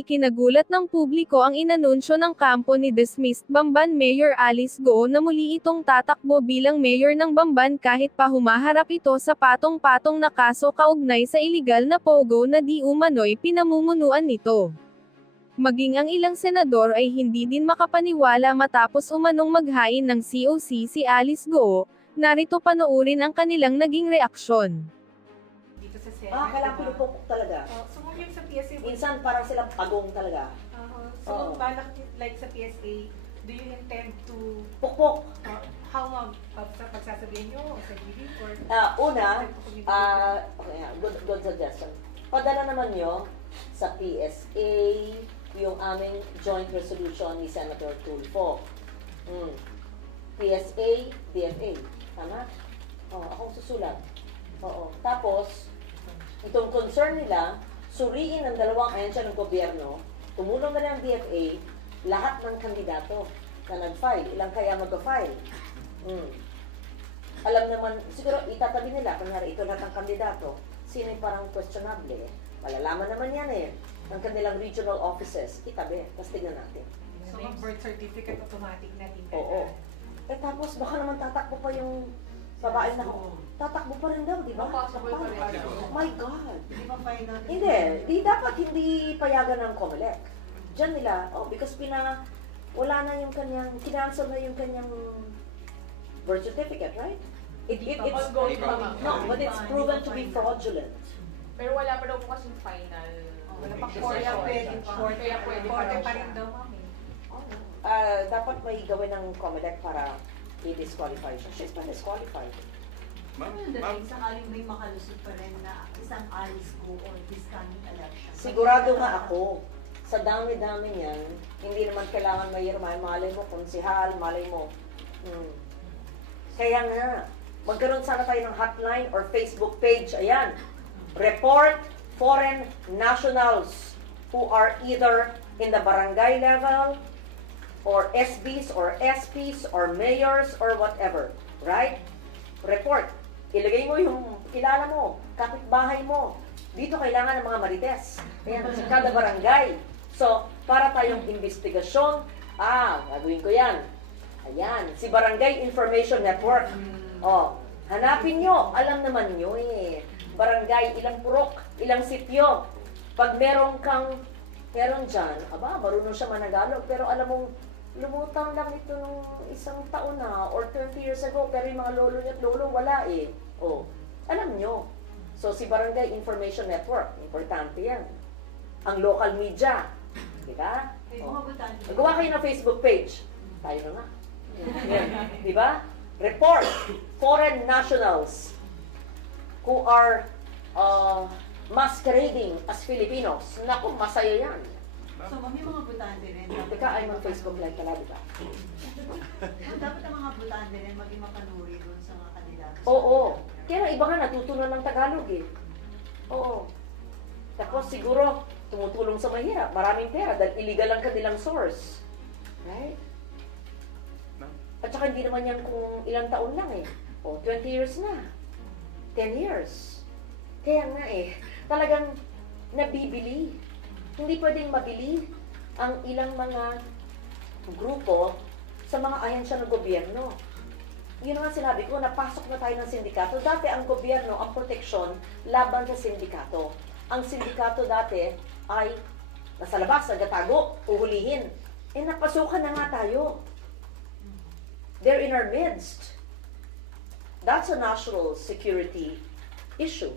Ikinagulat ng publiko ang inanunsyo ng kampo ni dismissed Bamban Mayor Alice Go na muli itong tatakbo bilang mayor ng Bamban kahit pa humaharap ito sa patong-patong na kaso kaugnay sa iligal na pogo na di umano'y pinamumunuan nito. Maging ang ilang senador ay hindi din makapaniwala matapos umanong maghain ng COC si Alice Go. Narito panoorin ang kanilang naging reaksyon. Dito sa Senate. Kailangan pinupukpok talaga. So kung yung sa PSA, Minsan parang silang pagong talaga. so kung balak like sa PSA, do you intend to, Pukpok. how long, sa pagsasabihin nyo, sa hearing, or? Good suggestion. Padala naman nyo sa PSA yung aming joint resolution ni Senator Tulfo. PSA, DFA. Tama? Akong susulat. Tapos, itong concern nila, suriin ng dalawang ahensya ng gobyerno, tumulong na ng DFA, lahat ng kandidato na nag-file. Ilang kaya mag-file? Alam naman, siguro itatabi nila, kunyari ito lahat ng kandidato, sino yung parang questionable. Malalaman naman yan ng kanilang regional offices, itabi, tapos tignan natin. So birth certificate automatic na din. Oo. Tapos baka naman tatakbo pa yung babae na tatakbo pa rin daw, di ba? Possible pa rin. Oh my God! Hindi ba final? Hindi. Dapat hindi payagan ng COMELEC. Diyan nila, because wala na yung kanyang, kinansel na yung kanyang birth certificate, right? It's ongoing pa, ma'am. No, but it's proven to be fraudulent. Pero wala pa daw po kasing final. Wala pa decision. kaya pwede pa. Kaya pwede pa Korte daw pa siya. rin daw, ma'am. Dapat may gawin ng COMELEC para i-disqualify siya. She's been disqualified. Ma'am, Dating sakaling may makalusot pa rin na isang Alice Go or this coming election. Sigurado nga ako, sa dami-dami niyan, hindi naman kailangan mayor, malay mo, konsihal, malay mo. Kaya nga, magkaroon sana tayo ng hotline or Facebook page. Ayan, report foreign nationals who are either in the barangay level, or SBs, or SPs, or mayors, or whatever. Right? Report. Ilagay mo yung kilala mo, kapitbahay mo. Dito kailangan ng mga marites. Ayan, sa kada barangay. So, para tayong investigasyon, gagawin ko yan. Ayan, si Barangay Information Network. Hanapin nyo. Alam naman nyo barangay, ilang purok, ilang sityo. Pag meron dyan, marunong siya managalog, pero alam mong, lumutang lang ito nung isang taon na, or 20 years ago, pero yung mga lolo niya at lolo, wala alam nyo. So, si Barangay Information Network, importante yan. Ang local media, diba? Gawa kayo ng Facebook page. Tayo na nga. Diba? Report foreign nationals who are masquerading as Filipinos. Naku, masaya yan. So, may mga butante rin. Teka, ay mag-Facebook live pala, diba? Dapat ang mga butante rin maging mapanuri doon sa mga kandidato. Oo. Kaya iba nga natutunan ng Tagalog Oo. Tapos siguro, tumutulong sa mahirap. Maraming pera dahil illegal ang kanilang source. Right? At saka hindi naman yan kung ilang taon lang 20 years na. 10 years. Kaya nga talagang nabibili. Hindi pwedeng mabili ang ilang mga grupo sa mga ahensya ng gobyerno. Yun nga sinabi ko, napasok na tayo ng sindikato. Dati ang gobyerno, ang proteksyon, laban sa sindikato. Ang sindikato dati ay nasa labas, nagatago, uhulihin. Napasukan na nga tayo. They're in our midst. That's a national security issue.